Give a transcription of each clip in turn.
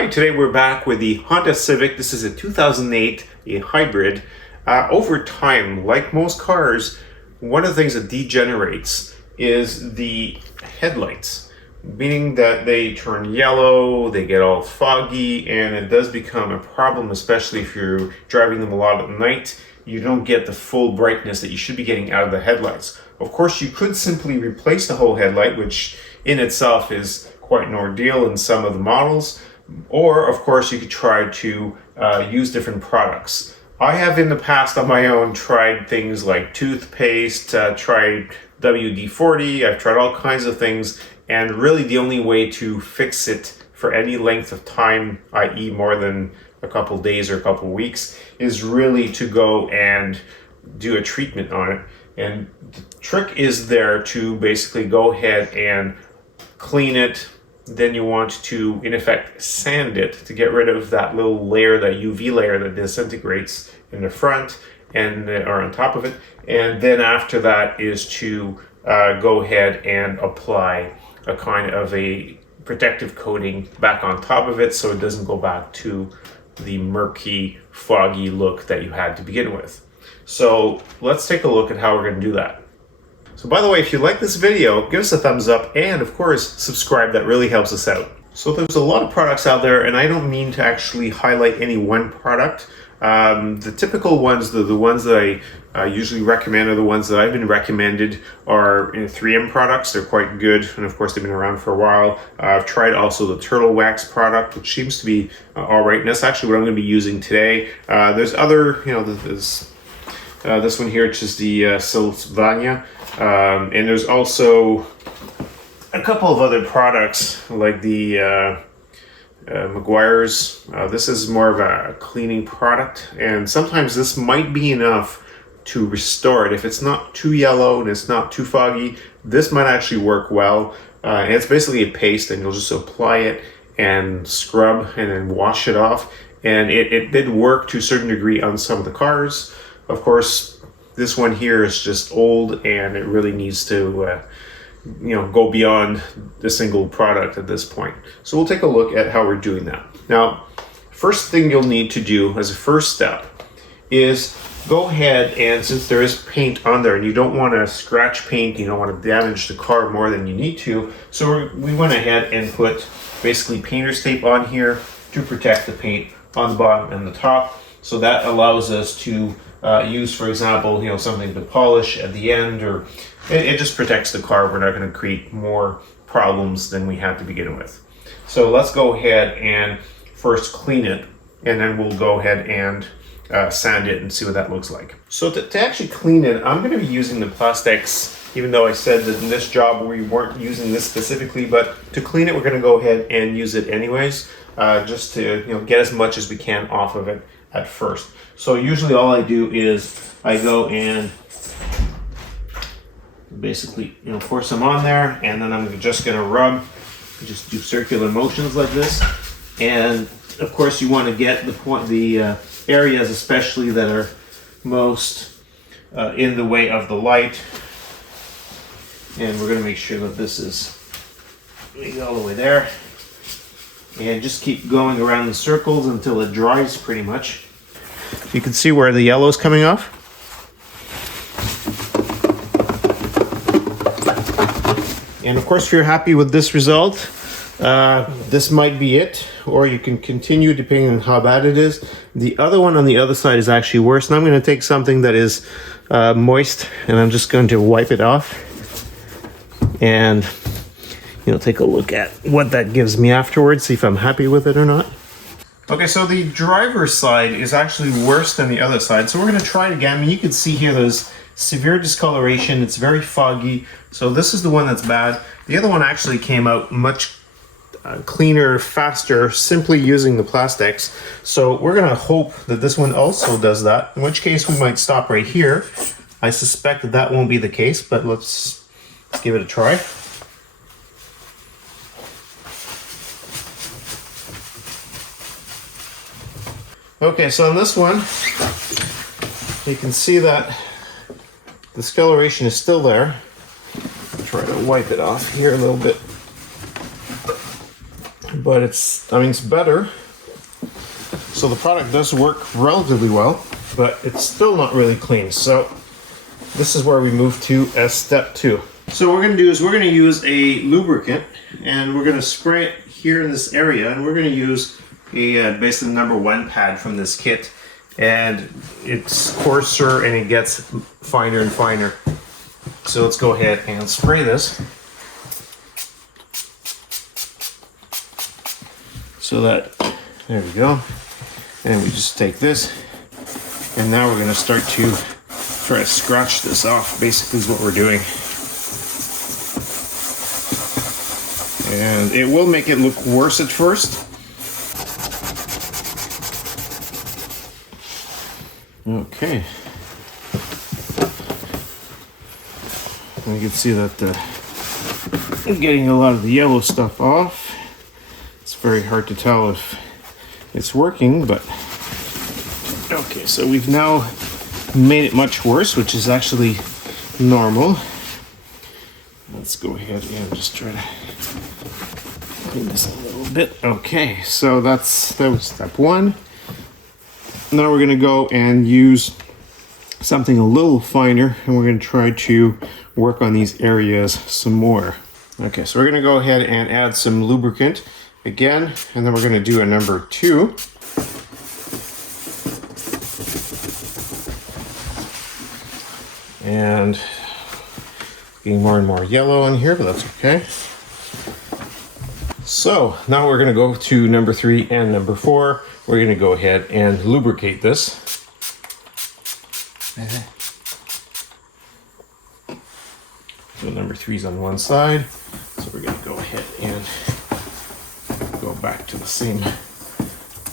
Hi, today we're back with the Honda Civic. This is a 2008, a hybrid. Over time, like most cars, one of the things that degenerates is the headlights, meaning that they turn yellow, they get all foggy, and it does become a problem, especially if you're driving them a lot at night. You don't get the full brightness that you should be getting out of the headlights. Of course, you could simply replace the whole headlight, which in itself is quite an ordeal in some of the models. Or, of course, you could try to use different products. I have in the past on my own tried things like toothpaste, tried WD-40, I've tried all kinds of things, and really the only way to fix it for any length of time, i.e. more than a couple days or a couple weeks, is really to go and do a treatment on it. And the trick is there to basically go ahead and clean it. Then you want to, in effect, sand it to get rid of that little layer, that UV layer that disintegrates in the front and or on top of it. And then after that is to go ahead and apply a kind of a protective coating back on top of it so it doesn't go back to the murky, foggy look that you had to begin with. So let's take a look at how we're going to do that. So by the way, if you like this video, give us a thumbs up and of course subscribe. That really helps us out. So there's a lot of products out there, and I don't mean to actually highlight any one product. The typical ones, the ones that I usually recommend, are the ones that I've been recommended, are 3M products. They're quite good, and of course they've been around for a while. I've tried also the Turtle Wax product, which seems to be all right, and that's actually what I'm going to be using today. There's other, there's this one here, which is the Sylvania. And there's also a couple of other products like the Meguiar's. This is more of a cleaning product, and sometimes this might be enough to restore it. If it's not too yellow and it's not too foggy, this might actually work well. And it's basically a paste, and you'll just apply it and scrub and then wash it off. And it did work to a certain degree on some of the cars. Of course, this one here is just old, and it really needs to go beyond the single product at this point. So we'll take a look at how we're doing that. Now, first thing you'll need to do as a first step is go ahead, and since there is paint on there and you don't want to scratch paint, you don't want to damage the car more than you need to, so we went ahead and put basically painter's tape on here to protect the paint on the bottom and the top. So that allows us to use, for example, something to polish at the end, or it just protects the car. We're not going to create more problems than we had to begin with. So let's go ahead and first clean it, and then we'll go ahead and sand it and see what that looks like. So to actually clean it, I'm going to be using the Plastex, even though I said that in this job we weren't using this specifically, but to clean it, we're going to go ahead and use it anyways, just to get as much as we can off of it at first. So usually all I do is I go and basically pour some on there, and then I'm just going to rub, just do circular motions like this. And of course you want to get the areas especially that are most in the way of the light, and we're going to make sure that this is all the way there, and just keep going around in circles until it dries pretty much. You can see where the yellow is coming off. And of course, if you're happy with this result, this might be it, or you can continue depending on how bad it is. The other one on the other side is actually worse. And I'm going to take something that is moist, and I'm just going to wipe it off and take a look at what that gives me afterwards, see if I'm happy with it or not. Okay, so the driver's side is actually worse than the other side. So we're going to try it again. I mean, you can see here there's severe discoloration. It's very foggy. So this is the one that's bad. The other one actually came out much cleaner, faster, simply using the Plastex. So we're going to hope that this one also does that, in which case we might stop right here. I suspect that that won't be the case, but let's give it a try. Okay, so on this one, you can see that the discoloration is still there. I'll try to wipe it off here a little bit. but it's, I mean, it's better. So the product does work relatively well, but it's still not really clean. So this is where we move to as step 2. So what we're going to do is we're going to use a lubricant, and we're going to spray it here in this area, and we're going to use a basically number 1 pad from this kit, and it's coarser and it gets finer and finer. So let's go ahead and spray this. So that, there we go. And we just take this, and now we're going to start to try to scratch this off, basically is what we're doing. And it will make it look worse at first. Okay. And you can see that I'm getting a lot of the yellow stuff off. It's very hard to tell if it's working, but okay, so we've now made it much worse, which is actually normal. Let's go ahead and just try to clean this a little bit. Okay, so that was step 1. Now we're going to go and use something a little finer, and we're going to try to work on these areas some more. Okay, so we're going to go ahead and add some lubricant again, and then we're going to do a number 2. And getting more and more yellow in here, but that's okay. So now we're going to go to number 3 and number 4. We're going to go ahead and lubricate this. So number 3 is on one side. So we're going to go ahead and go back to the same.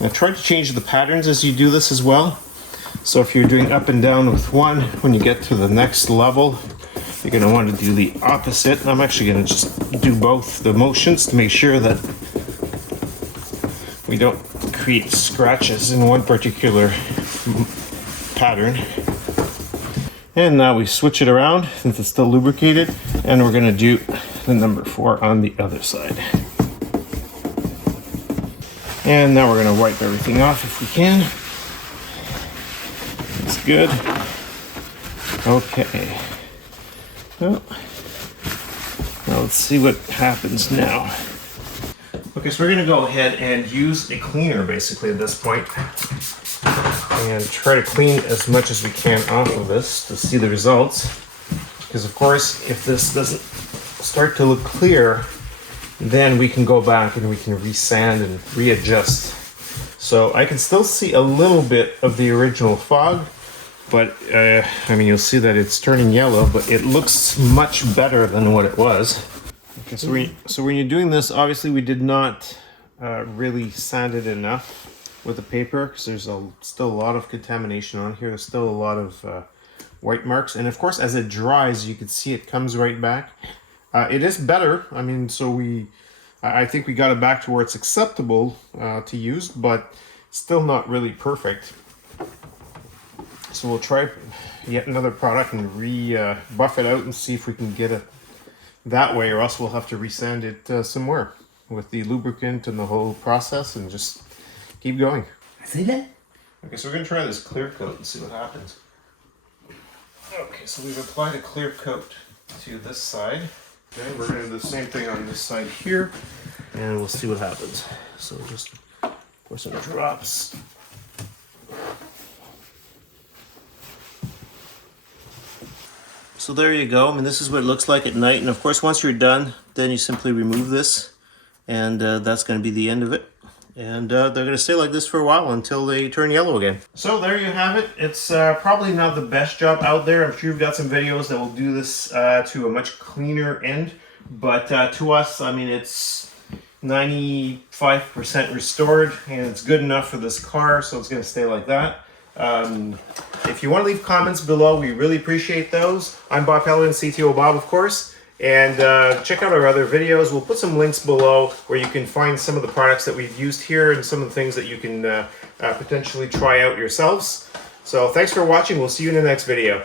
Now try to change the patterns as you do this as well. So if you're doing up and down with one, when you get to the next level, you're going to want to do the opposite. I'm actually going to just do both the motions to make sure that we don't create scratches in one particular pattern. And now we switch it around since it's still lubricated, and we're going to do the number 4 on the other side. And now we're going to wipe everything off if we can. That's good. Okay. Well, now let's see what happens now. Okay, so we're going to go ahead and use a cleaner basically at this point, and try to clean as much as we can off of this to see the results. Because of course, if this doesn't start to look clear, then we can go back and we can resand and readjust. So I can still see a little bit of the original fog, but I mean, you'll see that it's turning yellow, but it looks much better than what it was. Okay, so when you're doing this, obviously we did not really sand it enough with the paper, because there's still a lot of contamination on here. There's still a lot of white marks, and of course as it dries you can see it comes right back. It is better. I mean, so I think we got it back to where it's acceptable to use, but still not really perfect. So we'll try yet another product and buff it out and see if we can get it that way, or else we'll have to resand it some more with the lubricant and the whole process, and just keep going. See that? Okay, so we're going to try this clear coat and see what happens. Okay, so we've applied a clear coat to this side. Okay, we're going to do the same thing on this side here, and we'll see what happens. So just pour some drops. So there you go. I mean, this is what it looks like at night, and of course once you're done, then you simply remove this, and that's going to be the end of it. And they're going to stay like this for a while until they turn yellow again. So there you have it. It's probably not the best job out there. I'm sure you've got some videos that will do this to a much cleaner end. But to us, I mean, it's 95% restored, and it's good enough for this car, so it's going to stay like that. If you want to leave comments below, we really appreciate those. I'm Bob Pellerin, CTOBOB, of course. And check out our other videos. We'll put some links below where you can find some of the products that we've used here and some of the things that you can potentially try out yourselves. So thanks for watching. We'll see you in the next video.